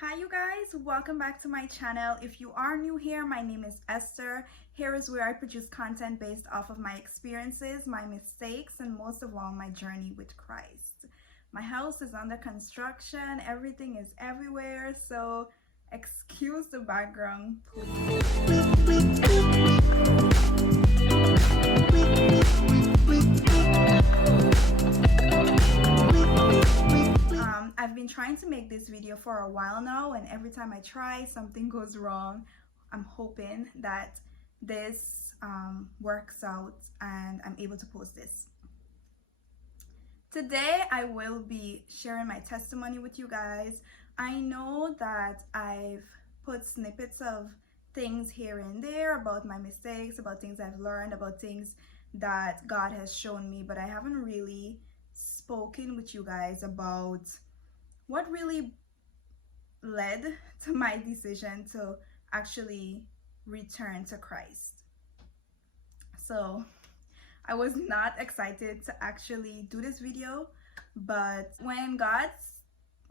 Hi you guys, welcome back to my channel. If you are new here, my name is Esther. Here is where I produce content based off of my experiences, my mistakes, and most of all, my journey with Christ. My house is under construction, everything is everywhere, so excuse the background, please. I've been trying to make this video for a while now, and every time I try, something goes wrong. I'm hoping that this works out and I'm able to post this. Today, I will be sharing my testimony with you guys. I know that I've put snippets of things here and there about my mistakes, about things I've learned, about things that God has shown me, but I haven't really spoken with you guys about what really led to my decision to actually return to Christ. So I was not excited to actually do this video, but when God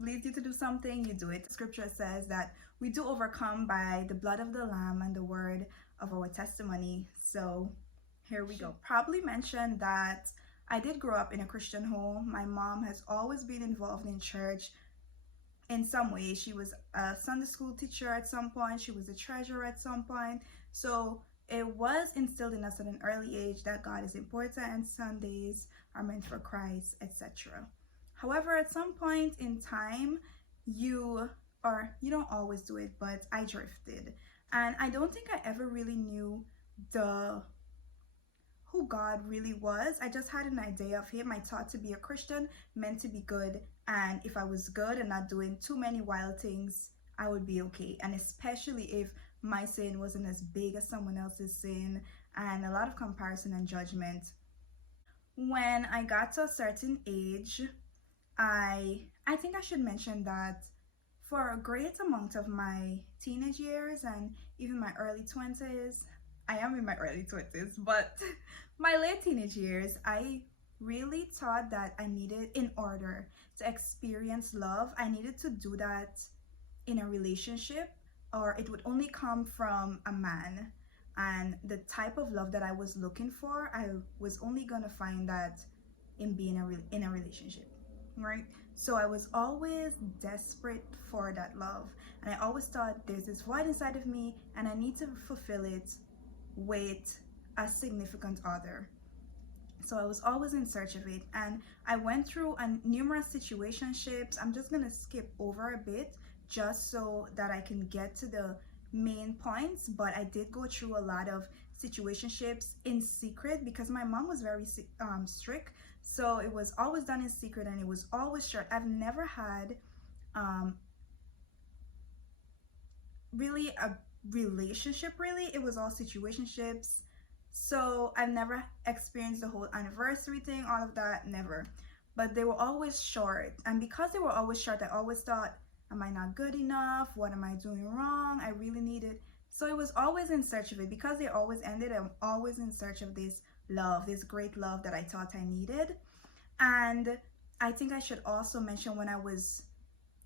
leads you to do something, you do it. Scripture says that we do overcome by the blood of the Lamb and the word of our testimony. So here we go. Probably mentioned that I did grow up in a Christian home. My mom has always been involved in church in some way. She was a Sunday school teacher at some point. She was a treasurer at some point. So it was instilled in us at an early age that God is important and Sundays are meant for Christ, etc. However, at some point in time, you don't always do it, but I drifted. And I don't think I ever really knew who God really was. I just had an idea of him. I thought to be a Christian meant to be good, and if I was good and not doing too many wild things, I would be okay. And especially if my sin wasn't as big as someone else's sin, and a lot of comparison and judgment. When I got to a certain age, I think I should mention that for a great amount of my teenage years and even my early 20s, I am in my early 20s, but my late teenage years, I really thought that I needed, in order to experience love, I needed to do that in a relationship, or it would only come from a man. And the type of love that I was looking for, I was only gonna find that in being in a relationship, right? So I was always desperate for that love, and I always thought there's this void inside of me and I need to fulfill it with a significant other. So I was always in search of it, and I went through numerous situationships. I'm just gonna skip over a bit just so that I can get to the main points, but I did go through a lot of situationships in secret because my mom was very strict, so it was always done in secret and it was always short. I've never had really a relationship. Really, it was all situationships. So I've never experienced the whole anniversary thing, all of that, never. But they were always short, and because they were always short, I always thought, am I not good enough? What am I doing wrong? I really need it. So I was always in search of it. Because they always ended, I'm always in search of this love, this great love that I thought I needed. And I think I should also mention, when I was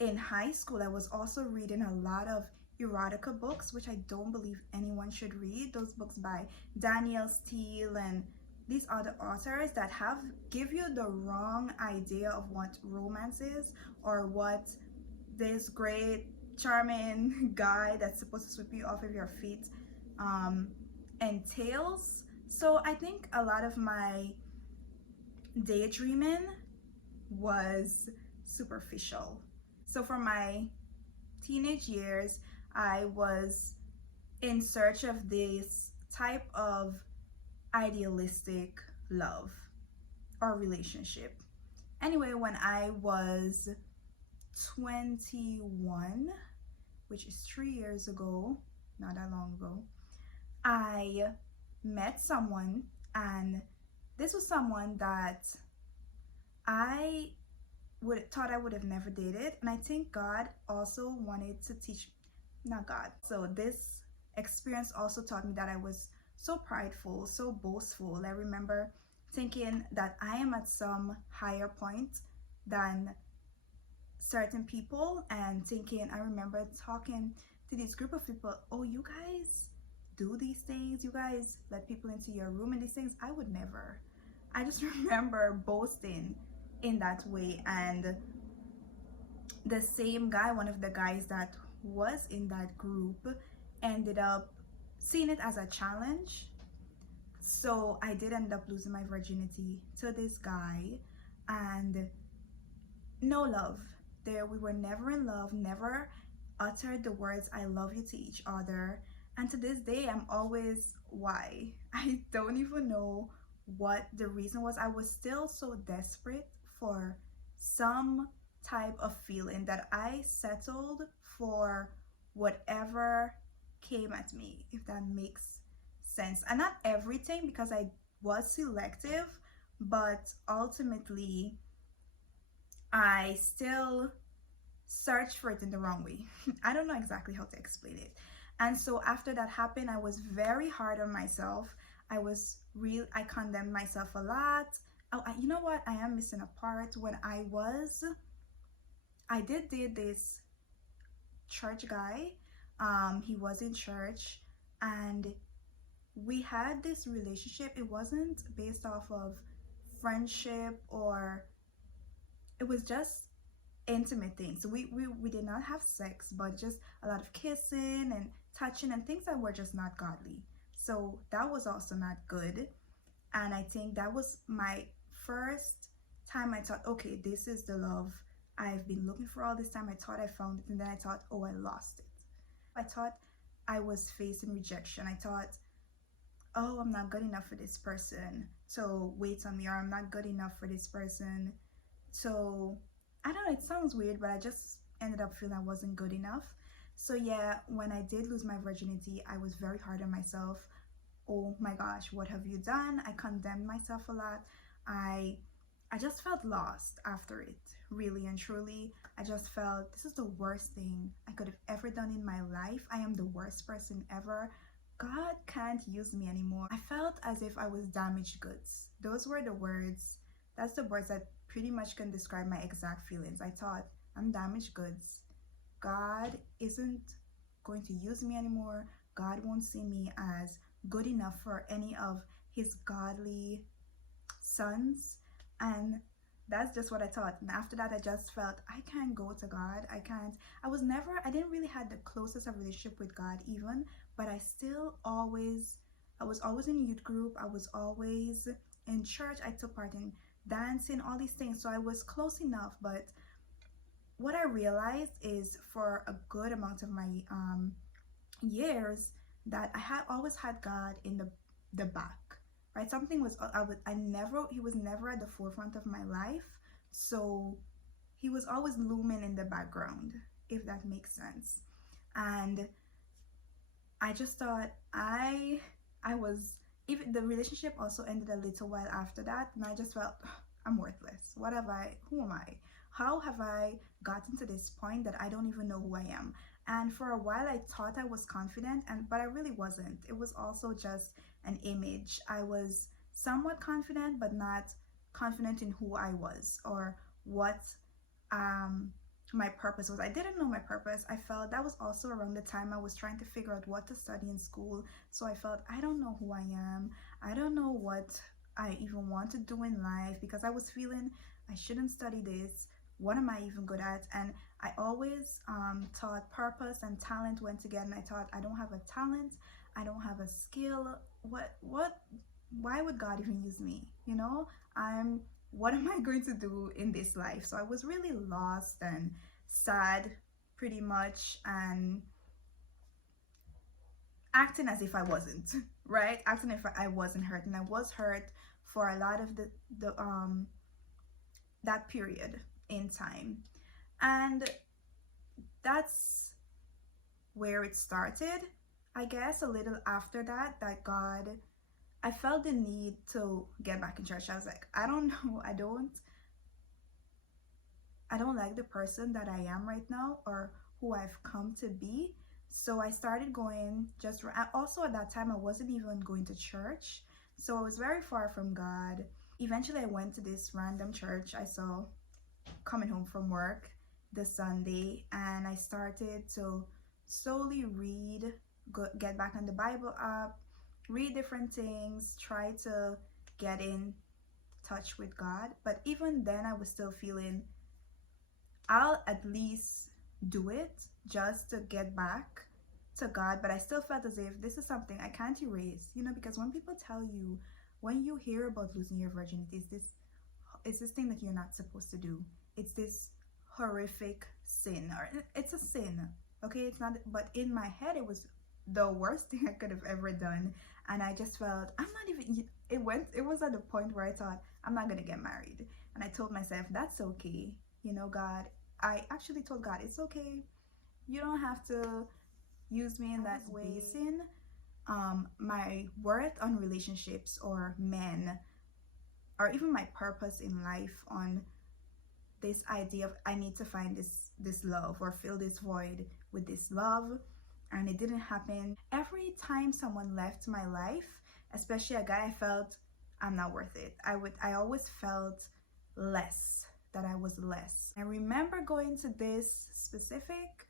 in high school, I was also reading a lot of erotica books, which I don't believe anyone should read. Those books by Danielle Steele and these other authors that give you the wrong idea of what romance is, or what this great charming guy that's supposed to sweep you off of your feet entails. So I think a lot of my daydreaming was superficial. So for my teenage years, I was in search of this type of idealistic love or relationship. Anyway, when I was 21, which is 3 years ago, not that long ago, I met someone, and this was someone that I thought I would have never dated. And I think God also wanted to teach, not God. So this experience also taught me that I was so prideful, so boastful. I remember thinking that I am at some higher point than certain people and thinking, I remember talking to this group of people, oh, you guys do these things, you guys let people into your room and these things. I would never. I just remember boasting in that way. And the same guy, one of the guys that was in that group, ended up seeing it as a challenge. So I did end up losing my virginity to this guy, and no love there. We were never in love, never uttered the words I love you to each other. And to this day, I'm always, why? I don't even know what the reason was. I was still so desperate for some type of feeling that I settled for whatever came at me, if that makes sense. And not everything, because I was selective, but ultimately I still searched for it in the wrong way. I don't know exactly how to explain it. And so after that happened, I was very hard on myself. I condemned myself a lot. Oh, you know what? I am missing a part. When I did date this church guy. He was in church, and we had this relationship. It wasn't based off of friendship, or it was just intimate things. So we did not have sex, but just a lot of kissing and touching and things that were just not godly. So that was also not good. And I think that was my first time I thought, okay, this is the love I've been looking for all this time. I thought I found it, and then I thought, oh, I lost it. I thought I was facing rejection. I thought, oh, I'm not good enough for this person, so wait on me, or I'm not good enough for this person. So I don't know, it sounds weird, but I just ended up feeling I wasn't good enough. So yeah, when I did lose my virginity, I was very hard on myself. Oh my gosh, what have you done? I condemned myself a lot. I just felt lost after it, really and truly. I just felt this is the worst thing I could have ever done in my life. I am the worst person ever. God can't use me anymore. I felt as if I was damaged goods. Those were the words. That's the words that pretty much can describe my exact feelings. I thought, I'm damaged goods. God isn't going to use me anymore. God won't see me as good enough for any of his godly sons. And that's just what I thought. And after that, I just felt I can't go to God. I didn't really had the closest of relationship with God even, but I was always in youth group. I was always in church. I took part in dancing, all these things. So I was close enough. But what I realized is for a good amount of my years that I had always had God in the back, right? Something was he was never at the forefront of my life, so he was always looming in the background, if that makes sense. And I just thought I was, even the relationship also ended a little while after that, and I just felt I'm worthless. Who am I? How have I gotten to this point that I don't even know who I am? And for a while I thought I was confident, but I really wasn't. It was also just an image. I was somewhat confident, but not confident in who I was or what my purpose was. I didn't know my purpose. I felt that was also around the time I was trying to figure out what to study in school. So I felt I don't know who I am. I don't know what I even want to do in life, because I was feeling I shouldn't study this. What am I even good at? And I always thought purpose and talent went together, and I thought I don't have a talent, I don't have a skill. Why would God even use me? What am I going to do in this life? So I was really lost and sad, pretty much, and acting as if I wasn't, right? Acting if I wasn't hurt, and I was hurt for a lot of the that period in time. And that's where it started, I guess. A little after that God, I felt the need to get back in church. I was like, I don't know, I don't like the person that I am right now, or who I've come to be. So I started going, also at that time I wasn't even going to church, so I was very far from God. Eventually I went to this random church I saw coming home from work, the Sunday, and I started to slowly read, get back on the Bible app, read different things, try to get in touch with God. But even then, I was still feeling I'll at least do it just to get back to God. But I still felt as if this is something I can't erase, because when people tell you, when you hear about losing your virginity, it's this thing that you're not supposed to do. It's this horrific sin, or it's a sin. Okay, it's not, but in my head, it was the worst thing I could have ever done. And I just felt, I'm not even, it was at the point where I thought, I'm not gonna get married. And I told myself, that's okay. God, I actually told God, it's okay. You don't have to use me in that way. Basing my worth on relationships or men, or even my purpose in life, on this idea of I need to find this love or fill this void with this love, and it didn't happen. Every time someone left my life, especially a guy, I felt I'm not worth it. I always felt less, that I was less. I remember going to this specific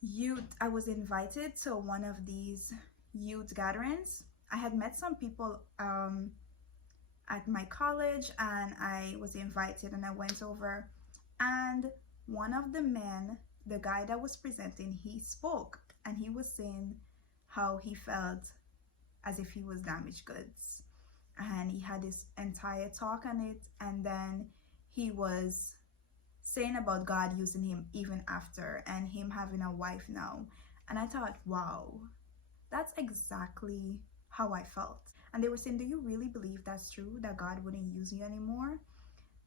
youth, I was invited to one of these youth gatherings. I had met some people at my college, and I was invited, and I went over, and one of the men, the guy that was presenting, he spoke, and he was saying how he felt as if he was damaged goods, and he had this entire talk on it, and then he was saying about God using him even after, and him having a wife now. And I thought, wow, that's exactly how I felt. And they were saying, do you really believe that's true, that God wouldn't use you anymore?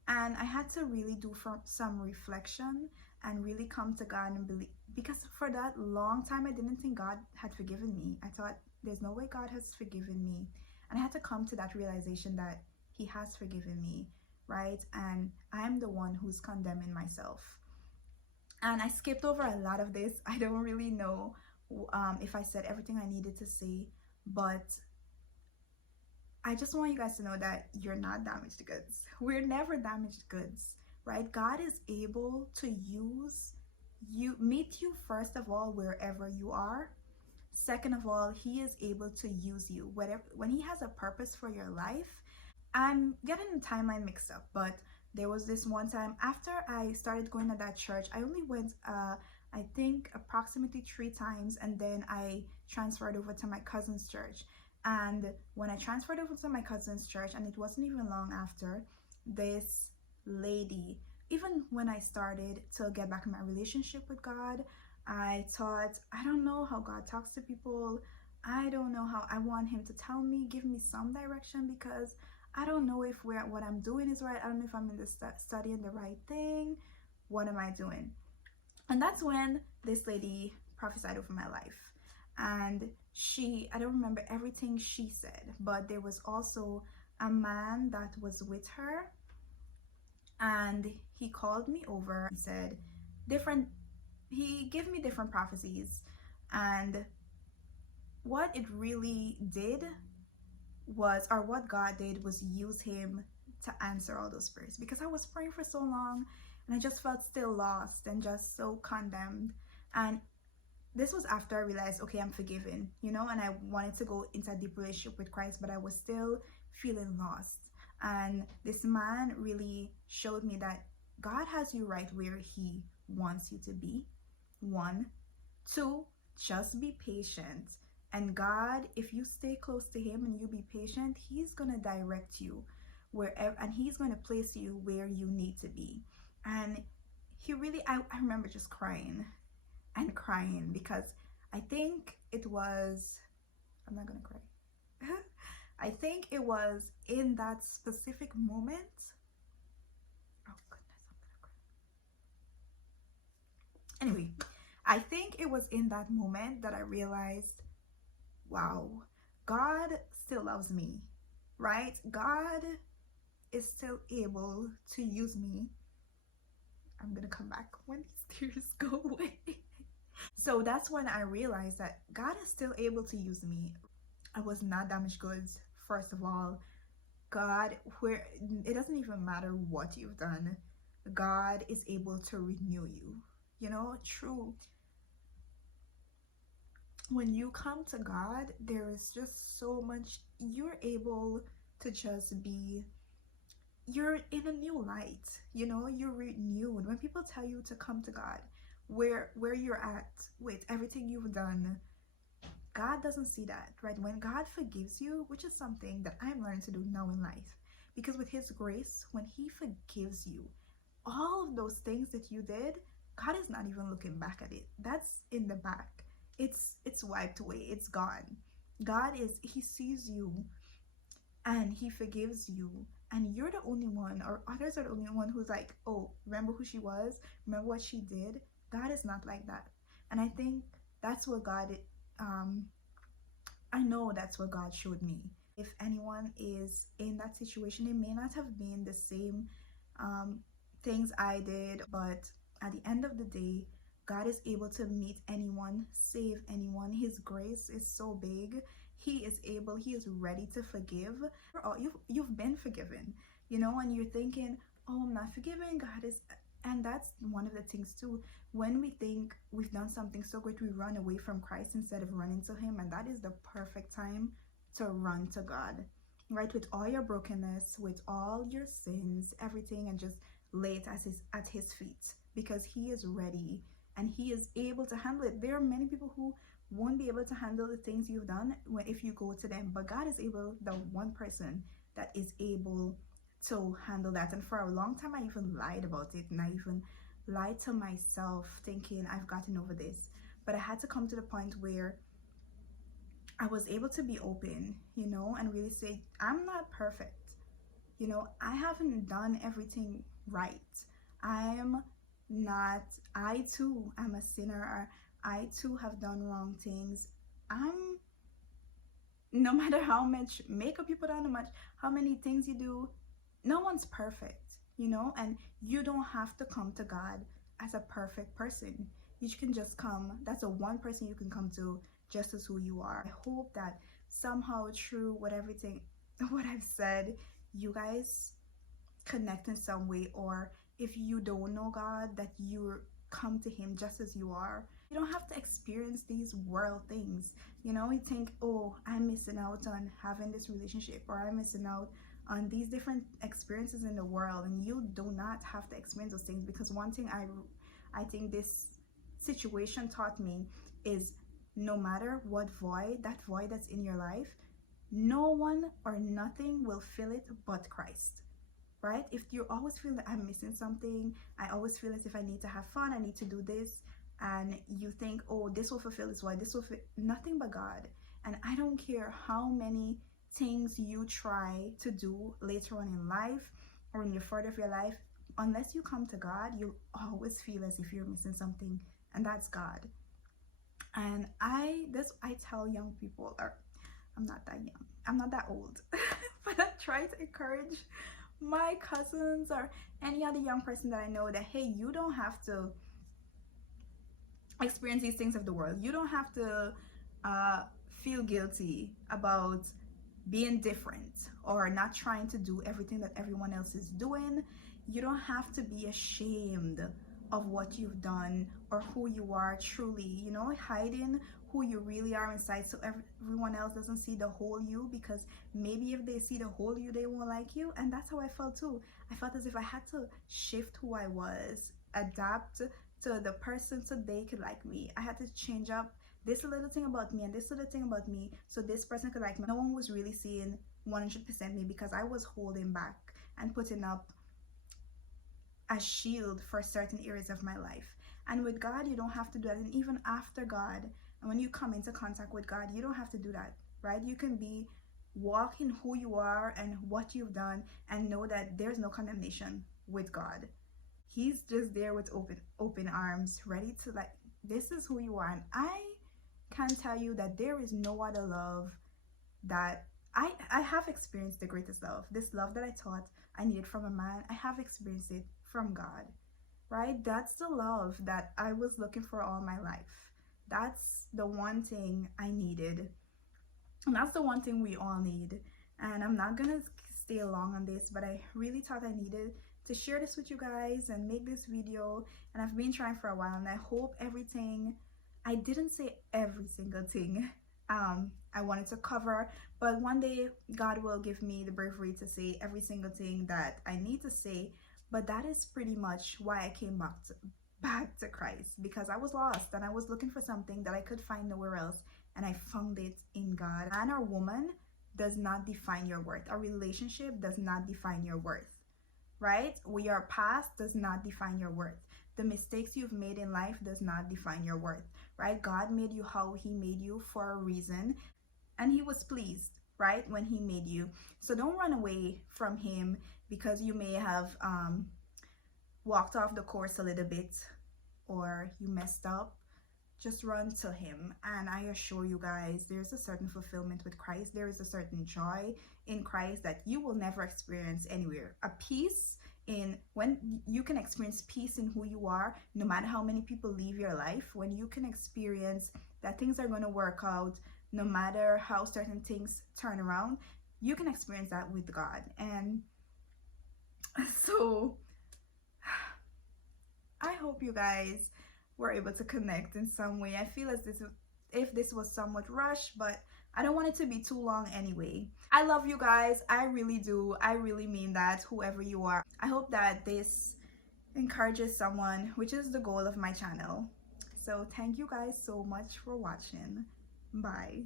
And I had to really do some reflection and really come to God and believe, because for that long time I didn't think God had forgiven me. I thought, there's no way God has forgiven me. And I had to come to that realization that he has forgiven me, right? And I'm the one who's condemning myself. And I skipped over a lot of this. I don't really know if I said everything I needed to say, but I just want you guys to know that you're not damaged goods. We're never damaged goods, right? God is able to use you, meet you first of all wherever you are. Second of all, he is able to use you when he has a purpose for your life. I'm getting the timeline mixed up, but there was this one time after I started going to that church. I only went I think approximately 3 times, and then I transferred over to my cousin's church. And when I transferred over to my cousin's church, and it wasn't even long after, this lady, even when I started to get back in my relationship with God, I thought, I don't know how God talks to people. I don't know how, I want him to tell me, give me some direction, because I don't know if what I'm doing is right. I don't know if I'm in the studying the right thing. What am I doing? And that's when this lady prophesied over my life. And I don't remember everything she said, but there was also a man that was with her, and he called me over. He said he gave me different prophecies, and what it really did was, or what God did was use him to answer all those prayers, because I was praying for so long and I just felt still lost and just so condemned. And this was after I realized, okay, I'm forgiven, and I wanted to go into a deep relationship with Christ, but I was still feeling lost. And this man really showed me that God has you right where he wants you to be. 1, 2, just be patient. And God, if you stay close to him and you be patient, he's going to direct you wherever, and he's going to place you where you need to be. And he really, I remember just crying and crying, because I think it was, I'm not going to cry. I think it was in that specific moment. Oh goodness, I'm going to cry. Anyway, I think it was in that moment that I realized, wow, God still loves me, right? God is still able to use me. I'm gonna come back when these tears go away. So that's when I realized that God is still able to use me. I was not damaged goods. First of all, God, where it doesn't even matter what you've done. God is able to renew you. You know, true. When you come to God, there is just so much, you're able to just be, you're in a new light, you know, you're renewed. When people tell you to come to God, where you're at with everything you've done, God doesn't see that, right? When God forgives you, which is something that I'm learning to do now in life, because with His grace, when He forgives you, all of those things that you did, God is not even looking back at it. That's in the back. It's wiped away. It's gone. God is, He sees you and He forgives you, and you're the only one, or others are the only one who's like, oh, remember who she was, remember what she did. God is not like that. And I think that's what God, um I know that's what God showed me. If anyone is in that situation, it may not have been the same um, things I did, but at the end of the day, God is able to meet anyone, save anyone. His grace is so big. He is able, He is ready to forgive. You've been forgiven, you know, and you're thinking, oh, I'm not forgiven. God is, and that's one of the things too. When we think we've done something so great, we run away from Christ instead of running to Him, and that is the perfect time to run to God, right? With all your brokenness, with all your sins, everything, and just lay it at His feet, because He is ready and He is able to handle it. There are many people who won't be able to handle the things you've done if you go to them, but God is able, the one person that is able to handle that. And for a long time, I even lied about it, and I even lied to myself, thinking I've gotten over this. But I had to come to the point where I was able to be open, you know, and really say, I'm not perfect. You know, I haven't done everything right. I'm not, I too am a sinner. I too have done wrong things. I'm, no matter how much makeup you put on, how many things you do, no one's perfect, you know, and you don't have to come to God as a perfect person. You can just come, that's a one person you can come to just as who you are. I hope that somehow through what I've said, you guys connect in some way, or if you don't know God, that you come to Him just as you are. You don't have to experience these world things. You know, you think, oh, I'm missing out on having this relationship, or I'm missing out on these different experiences in the world, and you do not have to experience those things. Because one thing I think this situation taught me is, no matter what void, that void that's in your life, no one or nothing will fill it but Christ, right? If you always feel that I'm missing something, I always feel as if I need to have fun, I need to do this, and you think, oh, this will fulfill this void, this will nothing but God. And I don't care how many things you try to do later on in life or in your further of your life, unless you come to God, you'll always feel as if you're missing something, and that's God. And I tell young people, or I'm not that young, I'm not that old, but I try to encourage my cousins or any other young person that I know that, hey, you don't have to experience these things of the world. You don't have to feel guilty about being different or not trying to do everything that everyone else is doing. You don't have to be ashamed of what you've done or who you are truly, you know, hiding who you really are inside so everyone else doesn't see the whole you, because maybe if they see the whole you, they won't like you. And that's how I felt too. I felt as if I had to shift who I was, adapt to the person so they could like me. I had to change up this little thing about me and this little thing about me so this person could like me. No one was really seeing 100% me, because I was holding back and putting up a shield for certain areas of my life. And with God, you don't have to do that. And even after God, and when you come into contact with God, you don't have to do that, right? You can be walking who you are and what you've done, and know that there's no condemnation with God. He's just there with open arms, ready to, like, this is who you are. And I can tell you that there is no other love that I have experienced. The greatest love, this love that I thought I needed from a man, I have experienced it from God, right? That's the love that I was looking for all my life. That's the one thing I needed, and that's the one thing we all need. And I'm not gonna stay long on this, but I really thought I needed to share this with you guys and make this video, and I've been trying for a while, and I hope everything, I didn't say every single thing I wanted to cover, but one day God will give me the bravery to say every single thing that I need to say. But that is pretty much why I came back to Christ, because I was lost and I was looking for something that I could find nowhere else, and I found it in God. Man or woman does not define your worth. A relationship does not define your worth, right? Your past does not define your worth. The mistakes you've made in life does not define your worth, right? God made you how he made you for a reason, and he was pleased, right, when he made you. So don't run away from him because you may have walked off the course a little bit or you messed up. Just run to him, and I assure you guys, there's a certain fulfillment with Christ. There is a certain joy in Christ that you will never experience anywhere. A peace in when you can experience peace in who you are, no matter how many people leave your life. When you can experience that things are going to work out no matter how certain things turn around, you can experience that with God. And so I hope you guys were able to connect in some way. I feel as if this was somewhat rushed, but I don't want it to be too long anyway. I love you guys. I really do. I really mean that, whoever you are. I hope that this encourages someone, which is the goal of my channel. So thank you guys so much for watching. Bye.